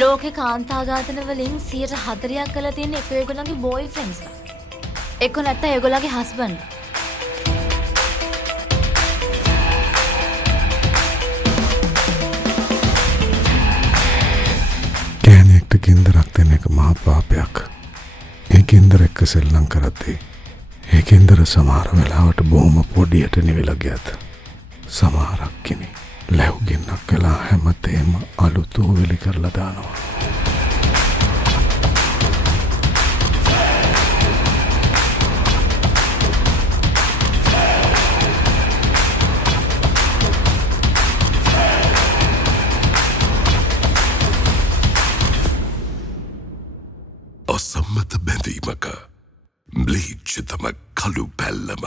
ලෝකේ කාන්තාඝාතන වලින් 40% කළා තියෙන එක ඒගොල්ලන්ගේ බෝයි ෆ්‍රෙන්ඩ්ස්ලා. එක්ක නැත්නම් ඒගොල්ලන්ගේ හස්බන්ඩ්. කෑණියෙක්ට ගින්දරක් දෙන එක මහා පාපයක්. ඒ ගින්දර එක්ක සෙල්ලම් කරද්දී ඒ ගින්දර සමහර වෙලාවට බොහොම පොඩියට නිවිලා ගියත් සමහරක් කෙනෙ ලැබුගින්නක් කළා හැමතේම අලුත් ඌවිලි කරලා දානවා. අසම්මත බැඳීමක ම්ලේච්ඡතම කළු පැල්ලම